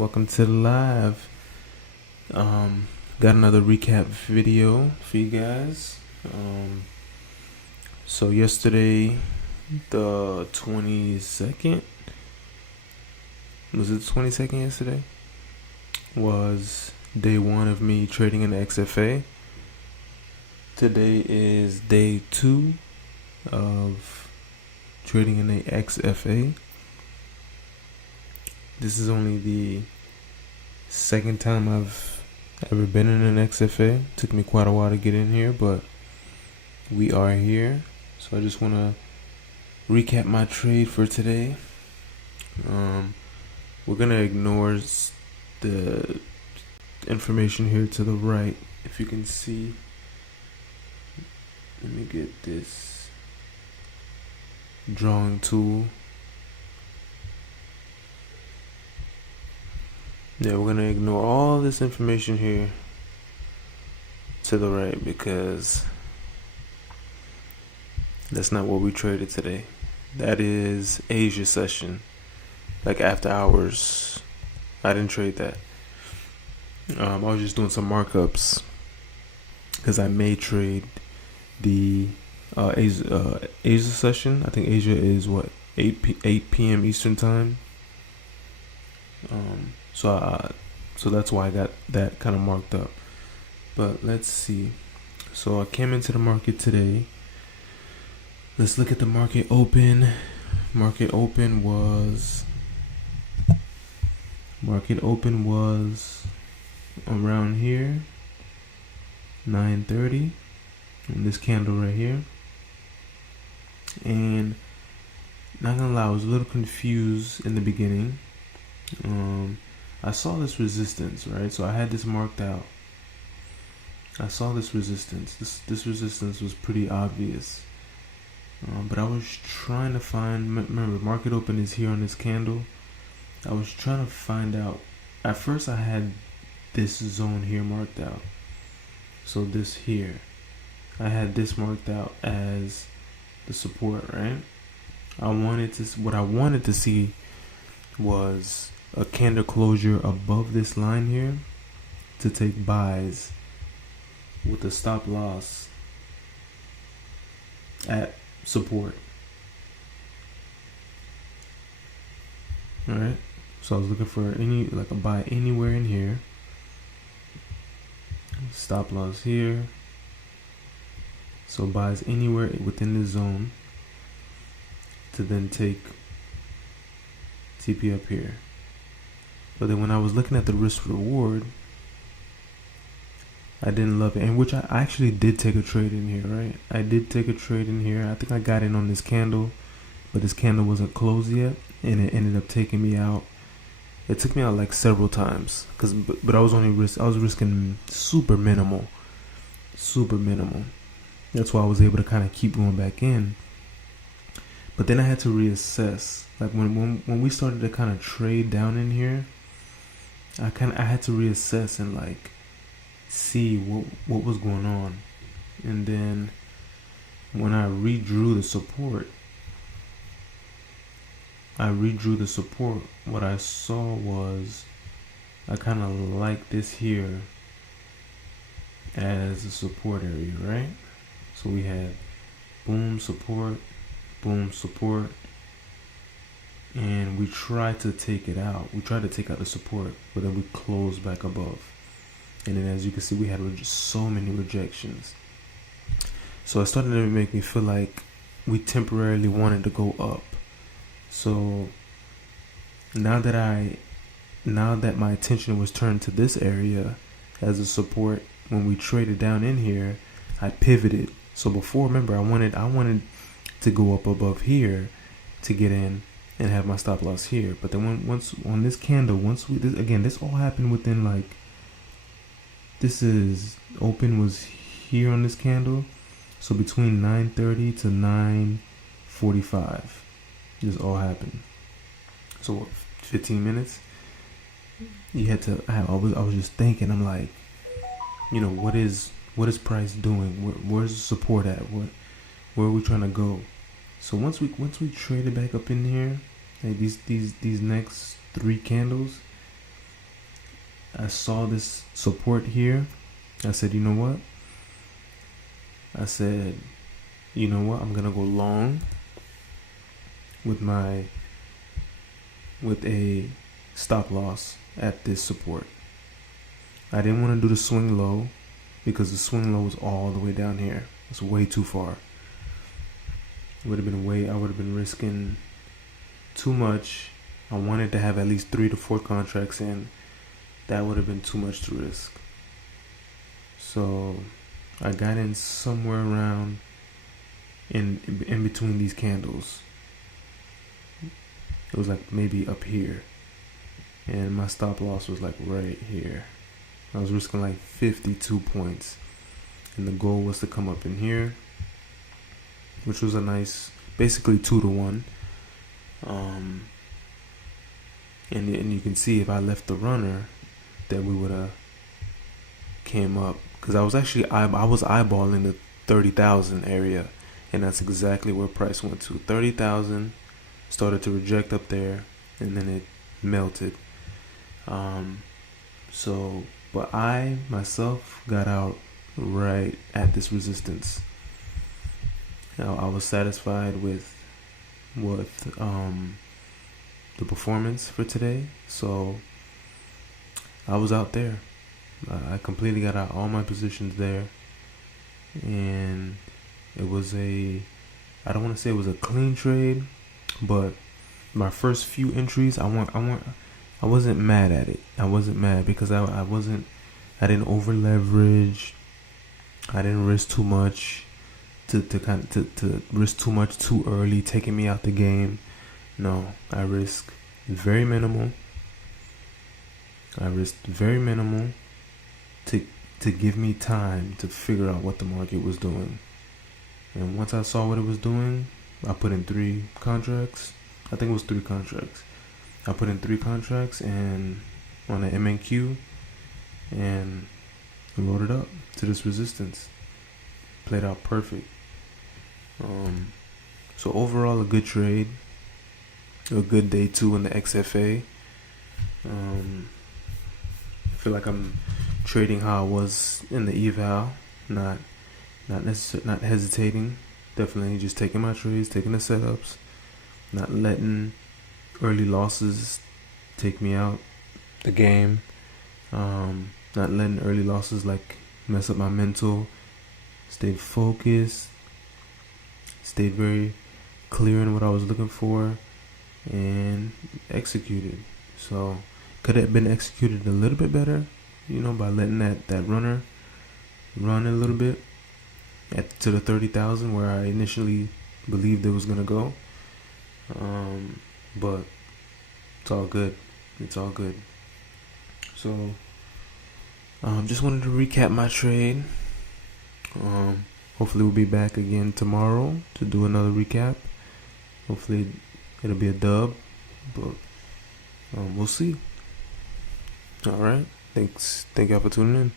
Welcome to the live. Got another recap video for you guys. So yesterday, the 22nd, was it the 22nd yesterday? Was day one of me trading in the XFA. Today is day 2 of trading in the XFA. This is only the second time I've ever been in an XFA. Took me quite a while to get in here, but we are here. So I just want to recap my trade for today. We're going to ignore the information here to the right. If you can see, let me get this drawing tool. Yeah, we're gonna ignore all this information here to the right because that's not what we traded today. That is Asia session, like after hours. I didn't trade that. I was just doing some markups because I may trade the Asia session. I think Asia is what 8 p.m. Eastern time. So that's why I got that kind of marked up. But let's see. So I came into the market today. Let's look at the market open. Market open was around here, 9:30, and this candle right here. And not gonna lie, I was a little confused in the beginning. I saw this resistance, right? So I had this marked out. I saw this resistance. This resistance was pretty obvious. But I was trying to find, remember, market open is here on this candle. I was trying to find out. At first I had this zone here marked out. So this here, I had this marked out as the support, right? What I wanted to see was a candle closure above this line here to take buys with a stop loss at support. Alright, so I was looking for a buy anywhere in here, stop loss here, so buys anywhere within the zone to then take TP up here. But then when I was looking at the risk reward, I didn't love it. And which I actually did take a trade in here, right? I did take a trade in here. I think I got in on this candle, but this candle wasn't closed yet, and it ended up taking me out. It took me out like several times, but I was risking super minimal. That's why I was able to kind of keep going back in. But then I had to reassess. Like when we started to kind of trade down in here, I had to reassess and like see what was going on. And then when I redrew the support, what I saw was I kind of like this here as a support area, right? So we had boom, support, and we tried to take it out. We tried to take out the support, but then we closed back above. And then as you can see, we had so many rejections. So it started to make me feel like we temporarily wanted to go up. So now that my attention was turned to this area as a support, when we traded down in here, I pivoted. So before, remember, I wanted to go up above here to get in and have my stop loss here. But then once on this candle, this all happened within like, this is open was here on this candle. So between 9:30 to 9:45, this all happened. So what, 15 minutes? You had to, I was just thinking, I'm like, what is price doing? Where's the support at? Where are we trying to go? So once we traded back up in here, like these next 3 candles, I saw this support here. I said, you know what? I'm gonna go long with a stop loss at this support. I didn't want to do the swing low because the swing low was all the way down here. It's way too far. I would have been risking too much. I wanted to have at least 3 to 4 contracts in. That would have been too much to risk. So I got in somewhere around in between these candles. It was like maybe up here, and my stop loss was like right here. I was risking like 52 points, and the goal was to come up in here, which was a nice, basically 2 to 1. And you can see if I left the runner, that we would have came up, because I was eyeballing the 30,000 area, and that's exactly where price went to. 30,000, started to reject up there, and then it melted. But I myself got out right at this resistance. Now, I was satisfied with the performance for today, so I was out there. I completely got out all my positions there, and it was I don't want to say it was a clean trade, but my first few entries, I wasn't mad at it. I wasn't mad because I didn't over leverage. I didn't risk too much to risk too much too early, taking me out the game. No, I risked very minimal. To give me time to figure out what the market was doing. And once I saw what it was doing, I put in 3 contracts. I think it was 3 contracts. I put in 3 contracts and on an MNQ, and loaded up to this resistance. Played out perfect. So overall, a good trade. A good day 2 in the XFA. I feel like I'm trading how I was in the eval, not hesitating. Definitely just taking my trades, taking the setups, not letting early losses take me out the game. Not letting early losses like mess up my mental. Stayed focused, stayed very clear in what I was looking for, and executed. So could have been executed a little bit better, by letting that runner run a little bit to the 30,000 where I initially believed it was gonna go. But it's all good. So just wanted to recap my trade. Hopefully we'll be back again tomorrow to do another recap. Hopefully it'll be a dub, but we'll see. All right. Thank y'all for tuning in.